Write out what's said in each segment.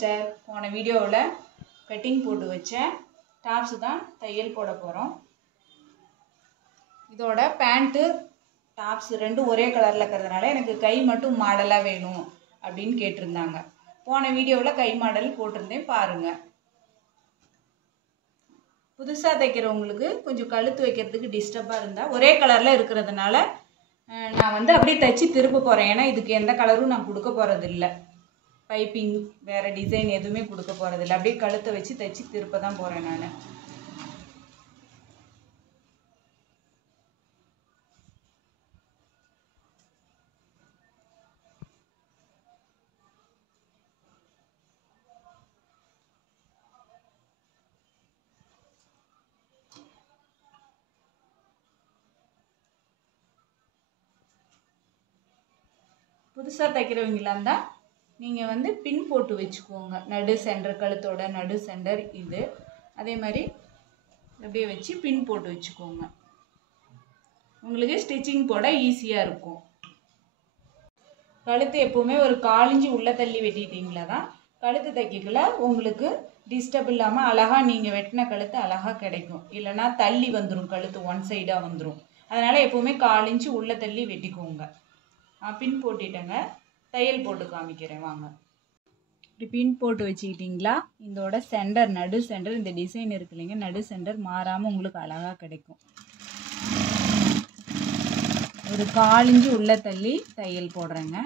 Sister. போன வீடியோவில் cutting போட்டு வச்சேன் டாப்ஸு தான் தையல் போட போகிறோம். இதோட பேண்ட்டு டாப்ஸ் ரெண்டும் ஒரே கலரில் இருக்கிறதுனால எனக்கு கை மட்டும் மாடலாக வேணும் அப்படின்னு கேட்டிருந்தாங்க. போன வீடியோவில் கை மாடல் போட்டிருந்தேன் பாருங்கள். புதுசாக தைக்கிறவங்களுக்கு கொஞ்சம் கழுத்து வைக்கிறதுக்கு டிஸ்டர்பாக இருந்தால் ஒரே கலரில் இருக்கிறதுனால நான் வந்து அப்படியே தைச்சி திருப்ப போகிறேன். ஏன்னா இதுக்கு எந்த கலரும் நான் கொடுக்க போகிறதில்ல, பைப்பிங் வேறு டிசைன் எதுவுமே கொடுக்க போகிறதில்ல. அப்படியே கழுத்தை வச்சு தைச்சி திருப்ப தான் போகிறேன் நான். புதுசாக தைக்கிறவங்களா இருந்தால் நீங்கள் வந்து பின் போட்டு வச்சுக்கோங்க. நடு சென்டர், கழுத்தோட நடு சென்டர் இது. அதே மாதிரி அப்படியே வச்சு பின் போட்டு வச்சுக்கோங்க. உங்களுக்கு ஸ்டிச்சிங் போட ஈஸியாக இருக்கும். கழுத்து எப்போவுமே ஒரு 1/4 இன்ச்சு உள்ளே தள்ளி வெட்டிட்டீங்களா தான் கழுத்து தைக்கக்குள்ள உங்களுக்கு டிஸ்டர்ப் இல்லாமல் அழகாக நீங்கள் வெட்டின கழுத்து அழகாக கிடைக்கும். இல்லைனா தள்ளி வந்துடும், கழுத்து ஒன் சைடாக வந்துடும். அதனால் எப்போவுமே 1/4 இன்ச்சு உள்ளே தள்ளி வெட்டிக்கோங்க. பின் போட்டுட்டேங்க, தையல் போட்டு காமிக்கிறேன் வாங்க. இப்படி பின் போட்டு வச்சுக்கிட்டிங்களா, இதோட சென்டர் நடு சென்டர் இந்த டிசைன் இருக்கு இல்லைங்க, நடு சென்டர் மாறாமல் உங்களுக்கு அழகாக கிடைக்கும். ஒரு 1/4 இன்ச்சு உள்ளே தள்ளி தையல் போடுறேங்க.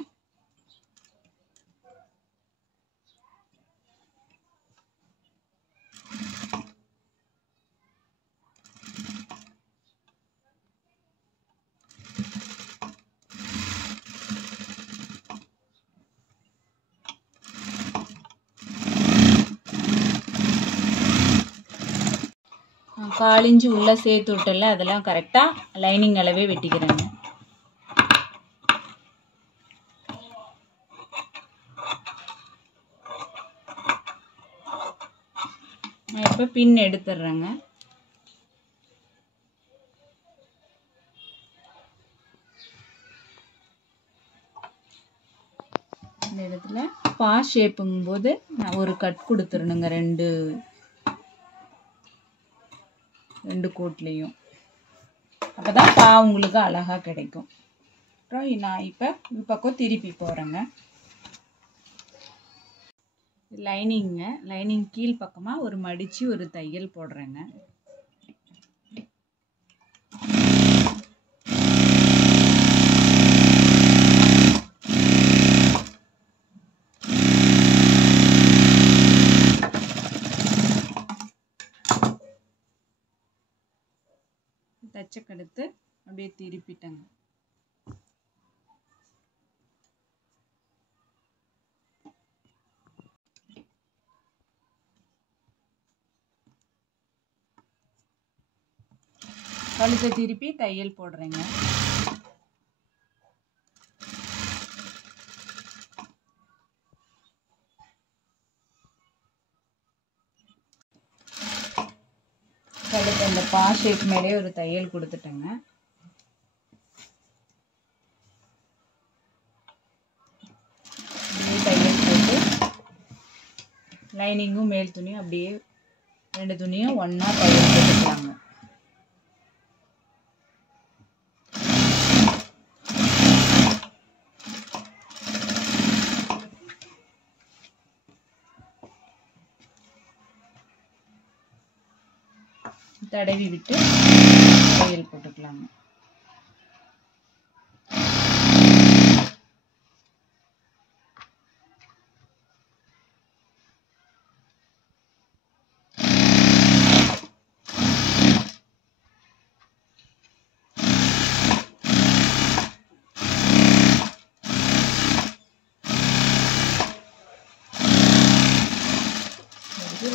கால் இன்ச்சு உள்ளே சேர்த்து விட்டல, அதெல்லாம் கரெக்டாக லைனிங் அளவே வெட்டிக்கிறேங்க. நான் இப்போ பின் எடுத்துடுறேங்க. இந்த இடத்துல பா ஷேப்புங்கும் போது நான் ஒரு கட் கொடுத்துடணுங்க ரெண்டு கோட்லேயும். அப்போ தான் பா உங்களுக்கு அழகாக கிடைக்கும். அப்புறம் நான் இப்போ இந்த பக்கம் திருப்பி போகிறேங்க. லைனிங்க, லைனிங் கீழ் பக்கமாக ஒரு மடித்து ஒரு தையல் போடுறேங்க. தச்சக்கடுத்து அப்படியே திருப்பிட்டேங்க. கழுத்தை திருப்பி தையல் போடுறேங்க. கழுத்து அந்த பா ஷேப் மேலே ஒரு தையல் கொடுத்துட்டேங்க. தையல் போட்டு லைனிங்கும் மேல் துணியும் அப்படியே ரெண்டு துணியும் ஒன்றா தையல் போட்டுக்கலாங்க. தடவி விட்டு தையல் போட்டுக்கலாங்க.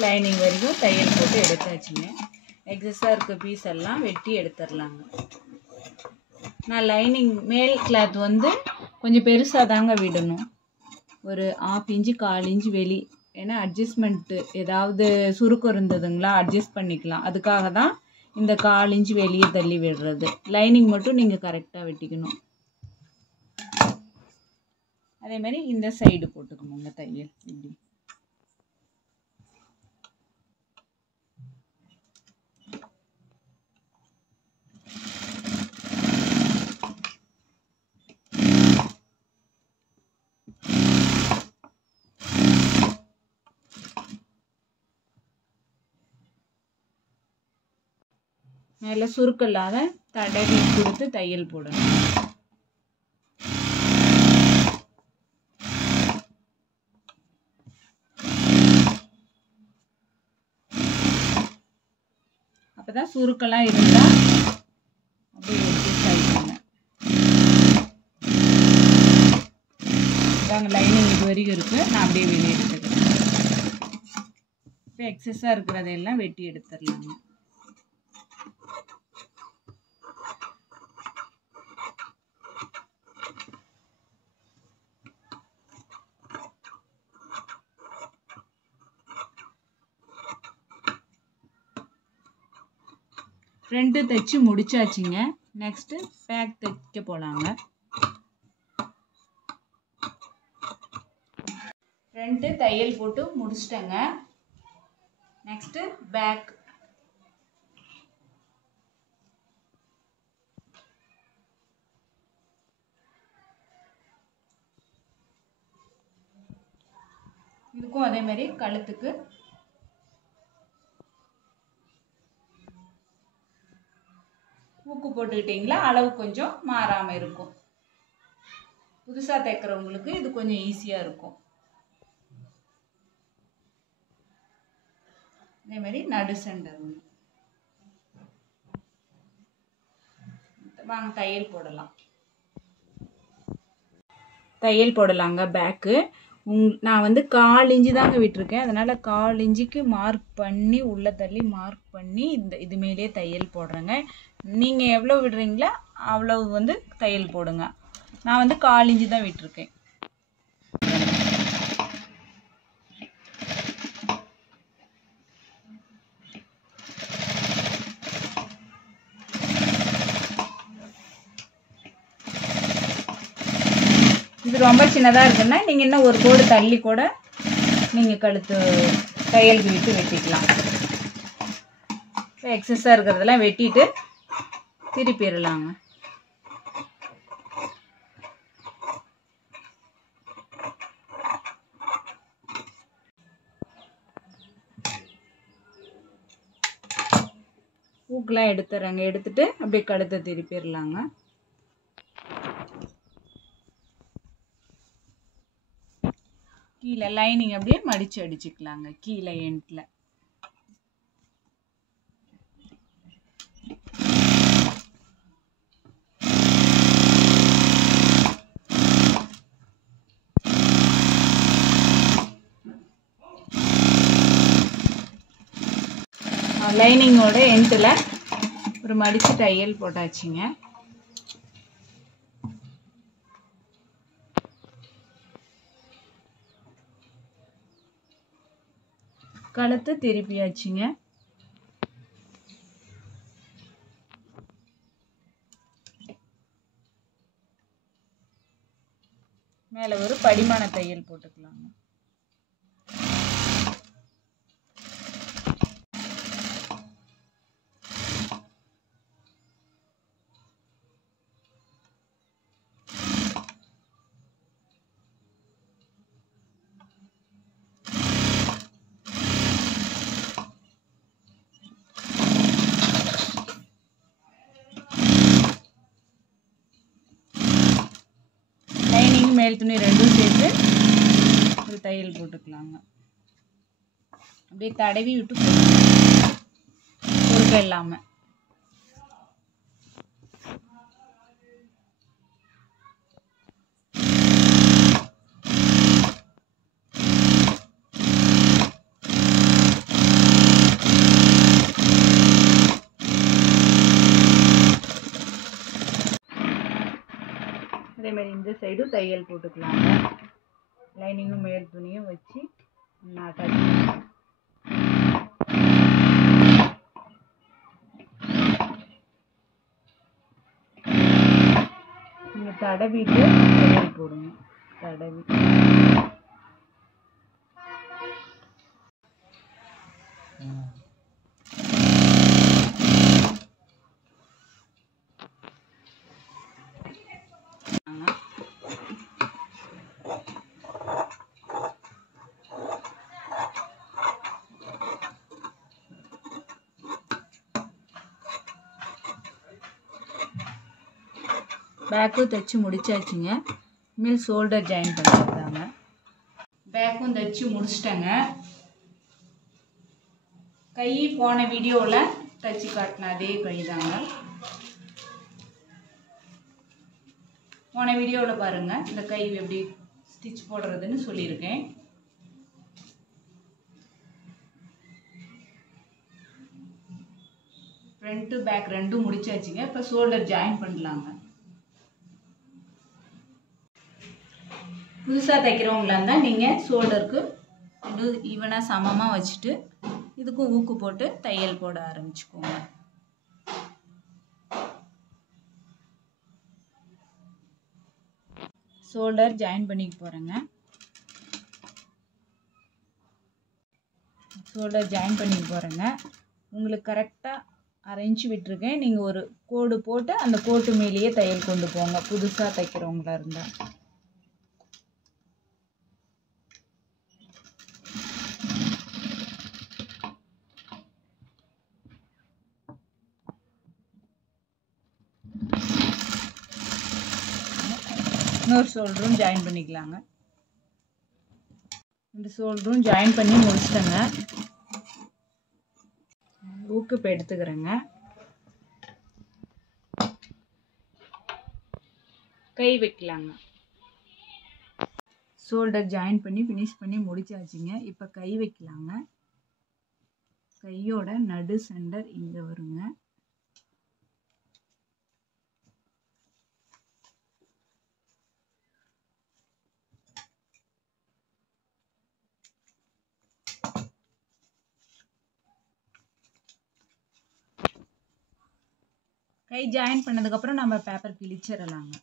லைனிங் வரைக்கும் தையல் போட்டு எடுத்தாச்சுங்க. எக்ஸஸாக இருக்க பீஸ் எல்லாம் வெட்டி எடுத்துடலாங்க. நான் லைனிங் மேல் கிளாத் வந்து கொஞ்சம் பெருசாக தாங்க விடணும். ஒரு 1/2 இன்ச்சு 1/4 இன்ச்சு வெளி. ஏன்னா அட்ஜஸ்ட்மெண்ட்டு ஏதாவது சுருக்கம் இருந்ததுங்களா அட்ஜஸ்ட் பண்ணிக்கலாம். அதுக்காக தான் இந்த 1/4 இன்ச்சு வெளியே தள்ளி விடுறது. லைனிங் மட்டும் நீங்கள் கரெக்டாக வெட்டிக்கணும். அதே மாதிரி இந்த சைடு போட்டுக்கணுங்க தையல் இப்படி. மேலே சுருக்கில்லாத தடவி கொடுத்து தையல் போடணும். அப்பதான் சுருக்கெல்லாம் இருந்தா அப்படியே எடுத்து தைக்கணும். இதாங்க லைனிங் இது வரைக்கும் இருக்கு. நான் அப்படியே வெளியே எடுத்துக்கிறேன். இப்போ எக்ஸஸாக இருக்கிறதெல்லாம் வெட்டி எடுத்துடலாங்க. ஃப்ரண்ட்டு தைச்சி முடிச்சாச்சுங்க. நெக்ஸ்ட்டு பேக் தைக்க போகலாங்க. ஃப்ரண்ட்டு தையல் போட்டு முடிச்சிட்டேங்க. Next back. இதுக்கும் அதே மாதிரி கழுத்துக்கு ஊக்கு போட்டுக்கிட்டிங்களா அளவு கொஞ்சம் மாறாமல் இருக்கும். புதுசாக தைக்கிறவங்களுக்கு இது கொஞ்சம் ஈஸியாக இருக்கும். அதே மாதிரி நடு சென்டர் வாங்க தையல் போடலாம். தையல் போடலாங்க. பேக்கு நான் வந்து 1/4 இன்ச்சு தாங்க விட்டுருக்கேன். அதனால் 1/4 இன்ச்சுக்கு மார்க் பண்ணி உள்ளே தள்ளி மார்க் பண்ணி இது மேலேயே தையல் போடுறேங்க. நீங்கள் எவ்வளோ விடுறீங்களோ அவ்வளோ வந்து தையல் போடுங்க. நான் வந்து 1/4 இன்ச்சு தான் விட்டுருக்கேன். இது ரொம்ப சின்னதாக இருக்குன்னா நீங்கள் இன்னும் ஒரு கோடு தள்ளி கூட நீங்கள் கழுத்து தையலுக்கு விட்டு வெட்டிக்கலாம். இப்போ எக்ஸஸாக இருக்கிறதெல்லாம் வெட்டிட்டு திருப்பிடலாங்க. ஊக்கெலாம் எடுத்துறேங்க. எடுத்துட்டு அப்படியே கழுத்தை திருப்பிடலாங்க. கீழே லைனிங் அப்படியே மடித்து அடிச்சுக்கலாங்க. கீழே எண்டில் லைனிங்கோட எண்டில் ஒரு மடித்து தையல் போட்டாச்சுங்க. கழுத்து திருப்பியாச்சுங்க. மேலே ஒரு படிமான தையல் போட்டுக்கலாங்க. மேல் துணி ரெண்டும் சேர்த்து ஒரு தையல் போட்டுக்கலாங்க. அப்படியே தடவி விட்டு பொறுக்க இல்லாமல். அதே மாதிரி இந்த சைடு தையல் போட்டுக்கலாங்க. லைனிங்கும் மேல் துணியும் வச்சு அட்டாச் நீங்கள் தடவிட்டு தையல் போடுங்க. தடவி பேக்கும் தைச்சி முடிச்சாச்சுங்க. இனிமேல் ஷோல்டர் ஜாயின் பண்ணுறதாங்க. பேக்கும் தைச்சி முடிச்சிட்டேங்க. கை போன வீடியோவில் தைச்சி காட்டின அதே கை தாங்க. போன வீடியோவில் பாருங்கள் இந்த கை எப்படி ஸ்டிச் போடுறதுன்னு சொல்லியிருக்கேன். ஃப்ரண்ட்டு பேக் ரெண்டும் முடிச்சாச்சுங்க. இப்போ ஷோல்டர் ஜாயின் பண்ணலாங்க. புதுசாக தைக்கிறவங்களா இருந்தால் நீங்கள் ஷோல்டருக்கு ரெண்டும் ஈவனாக சமமாக வச்சுட்டு இதுக்கும் ஊக்கு போட்டு தையல் போட ஆரம்பிச்சுக்கோங்க. ஷோல்டர் ஜாயின் பண்ணிக்க போகிறேங்க. ஷோல்டர் ஜாயின் பண்ணிக்க போகிறேங்க. உங்களுக்கு கரெக்டாக அரைஞ்சி விட்டுருக்கேன். நீங்கள் ஒரு கோடு போட்டு அந்த கோட்டு மேலேயே தையல் கொண்டு போங்க புதுசாக தைக்கிறவங்களா இருந்தால். இன்னொரு ஷோல்டரும் ஜாயின் பண்ணிக்கலாங்க. இந்த ஷோல்டரும் ஜாயின் பண்ணி முடிச்சிட்டேங்க. ஊக்கு இப்போ எடுத்துக்கிறேங்க. கை வைக்கலாங்க. ஷோல்டர் ஜாயின் பண்ணி ஃபினிஷ் பண்ணி முடிச்சாச்சுங்க. இப்போ கை வைக்கலாங்க. கையோட நடு சென்டர் இங்கே வருங்க. கை ஜாயின் பண்ணதுக்கப்புறம் நம்ம பேப்பர் கிழிச்சிடலாங்க.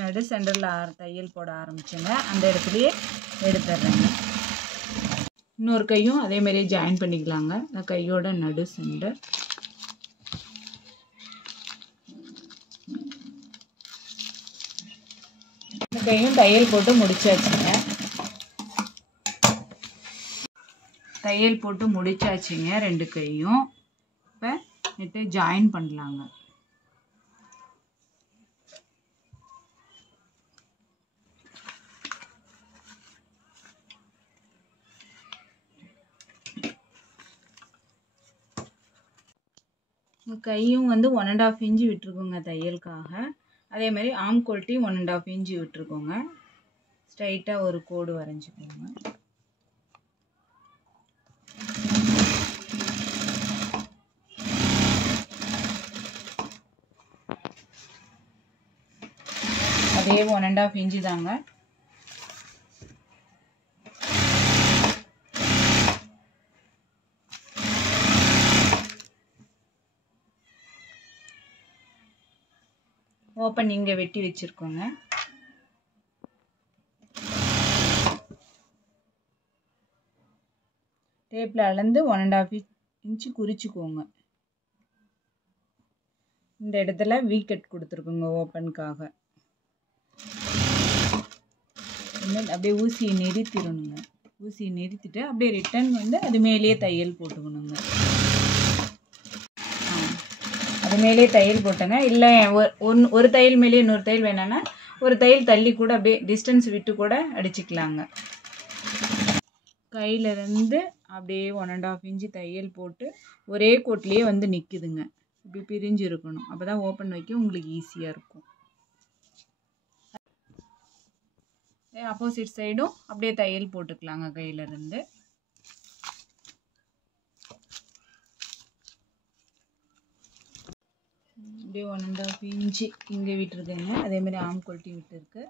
நடு சென்டரில் தையல் போட ஆரம்பிச்சுங்க. அந்த இடத்துலையே எடுத்துடுறேங்க. இன்னொரு கையும் அதே மாதிரியே ஜாயின் பண்ணிக்கலாங்க. இந்த கையோட நடு சென்டர். இந்த கையும் தையல் போட்டு முடிச்சாச்சுங்க. தையல் போட்டு முடிச்சாச்சுங்க ரெண்டு கையும். இப்போ நெட்டை ஜாயின் பண்ணலாங்க. கையும் வந்து 1.5 இன்ச்சு விட்டுருக்கோங்க தையலுக்காக. அதே மாதிரி ஆம் கோல்ட்டி 1.5 இன்ச்சு விட்டுருக்கோங்க. ஸ்ட்ரைட்டாக ஒரு கோடு வரைஞ்சிக்கோங்க. அதே 1.5 இன்ச்சு தாங்க. ஓப்பன் இங்கே வெட்டி வச்சுருக்கோங்க. டேப்பில் அளந்து 1.5 இன்ச்சு குறிச்சிக்கோங்க. இந்த இடத்துல வீ கட் கொடுத்துருக்குங்க ஓப்பனுக்காக. அப்படியே ஊசியை நிறுத்திடணுங்க. ஊசியை நிறுத்திட்டு அப்படியே ரிட்டன் வந்து அது மேலேயே தையல் போட்டுக்கணுங்க. அது மேலேயே தையல் போட்டேங்க. இல்லை ஒரு தையல் மேலேயே இன்னொரு தையல் வேணான்னா ஒரு தையல் தள்ளி கூட அப்படியே டிஸ்டன்ஸ் விட்டு கூட அடிச்சுக்கலாங்க. கையிலேருந்து அப்படியே 1.5 இன்ச்சு தையல் போட்டு ஒரே கோட்லேயே வந்து நிற்குதுங்க. இப்படி பிரிஞ்சு இருக்கணும். அப்போ தான் ஓப்பன் வைக்க உங்களுக்கு ஈஸியாக இருக்கும். ஆப்போசிட் சைடும் அப்படியே தையல் போட்டுக்கலாங்க கையிலேருந்து. இப்படியே 1.5 இன்ச்சு இங்கே விட்டுருக்கேங்க. அதேமாதிரி ஆம் கொல்ட்டி விட்டுருக்கு.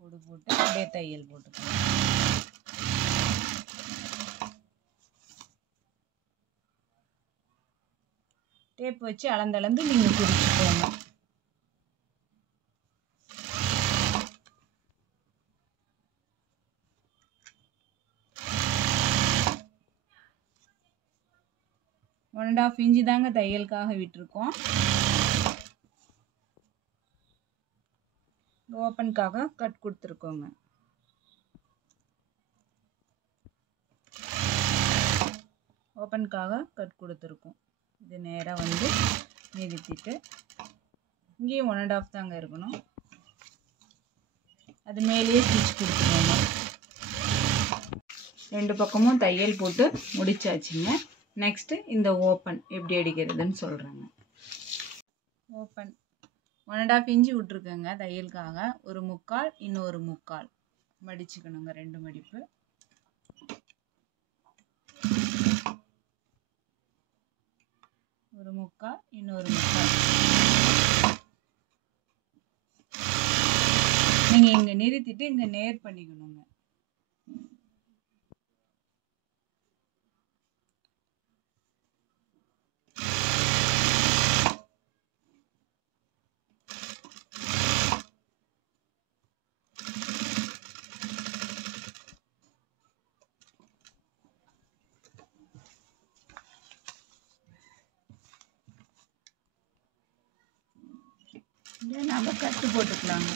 கோடு போட்டு அப்படியே தையல் போட்டுக்கோங்க. டேப் வச்சு அளந்தளந்து நீங்கள் குறிச்சிக்கோங்க. ஒன் அண்ட் ஆஃப் இன்ச்சு தாங்க தையலுக்காக விட்டுருக்கோம். ஓப்பனுக்காக கட் கொடுத்துருக்கோங்க. ஓப்பனுக்காக கட் கொடுத்துருக்கோம். இது நேராக வந்து நிறுத்திட்டு இங்கேயும் 1 1/2 தாங்க இருக்கணும். அது மேலேயே ஸ்டிச் கொடுத்துருவோங்க. 2 பக்கமும் தையல் போட்டு முடிச்சாச்சுங்க. நெக்ஸ்ட்டு இந்த ஓப்பன் எப்படி அடிக்கிறதுன்னு சொல்கிறேங்க. ஓப்பன் 1 1/2 இன்ச்சு விட்ருக்கேங்க தையலுக்காக. ஒரு முக்கால் இன்னொரு முக்கால் மடிச்சுக்கணுங்க. 2 மடிப்பு. ஒரு முக்கால் இன்னொரு முக்கால். நீங்கள் இங்கே நிறுத்திட்டு இங்கே நேர் பண்ணிக்கணுங்க. நம்ம கட்டு போட்டுக்கலாங்க.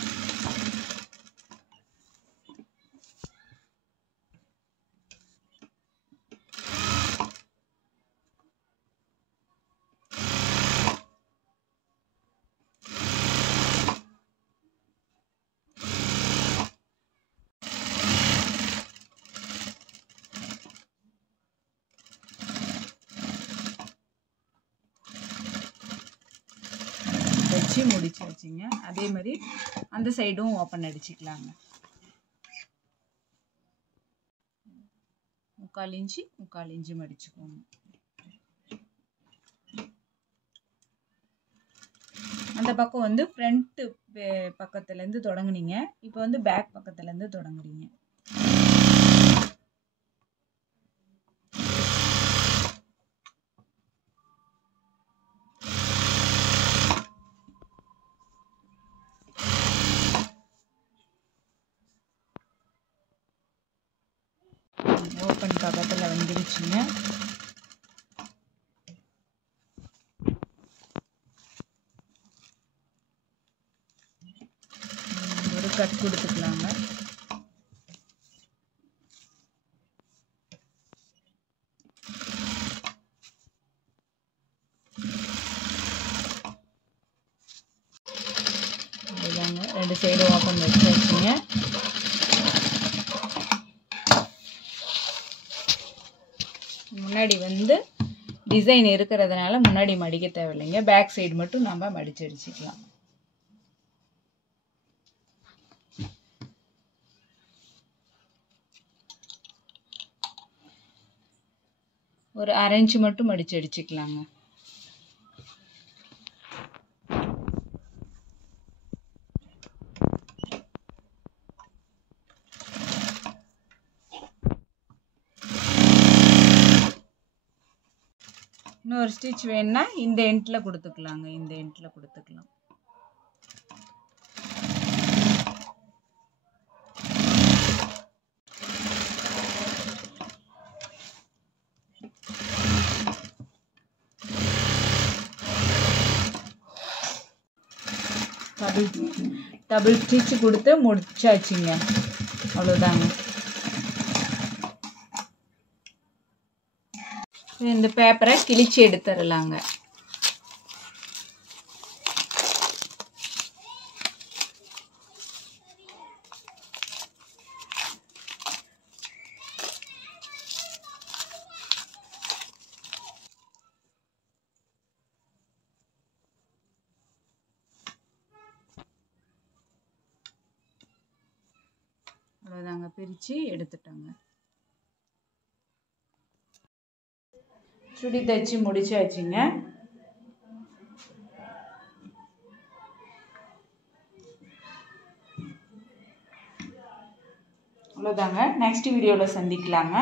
வச்சு முடிச்சாச்சுங்க. அதே மாதிரி அந்த சைடும் ஓப்பன் அடிச்சுக்கலாங்க. 3/4 இன்ச்சு மடிச்சுக்கோங்க. அந்த பக்கம் வந்து ஃப்ரண்ட் பக்கத்துலேருந்து தொடங்குனீங்க. இப்போ வந்து பேக் பக்கத்துலேருந்து தொடங்குறீங்க. ஓப்பன் பக்கத்தில் வந்துருச்சுங்க. ஒரு கட் கொடுத்துக்கலாங்க. அதுதாங்க 2 சைடும் ஓப்பன் வச்சாச்சுங்க. முன்னாடி வந்து டிசைன் இருக்கிறதுனால முன்னாடி மடிக்க தேவையில்லைங்க. பேக் சைடு மட்டும் நம்ம மடிச்சு அடிச்சுக்கலாம். ஒரு 1/2 இன்ச்சு மட்டும் மடிச்சு அடிச்சுக்கலாங்க. இன்னொரு ஸ்டிச் வேணும்னா இந்த எண்டில் கொடுத்துக்கலாங்க. இந்த எண்டில் கொடுத்துக்கலாம். டபுள் ஸ்டிச் கொடுத்து முடிச்சாச்சுங்க. அவ்வளோதாங்க. இந்த பேப்பரை கிழிச்சு எடுத்துடலாங்க. அவ்வளோதாங்க, பிரித்து எடுத்துட்டோங்க. சுடி தைச்சி முடிச்சாச்சுங்க. அவ்வளோதாங்க. நெக்ஸ்ட் வீடியோவில் சந்திக்கலாங்க.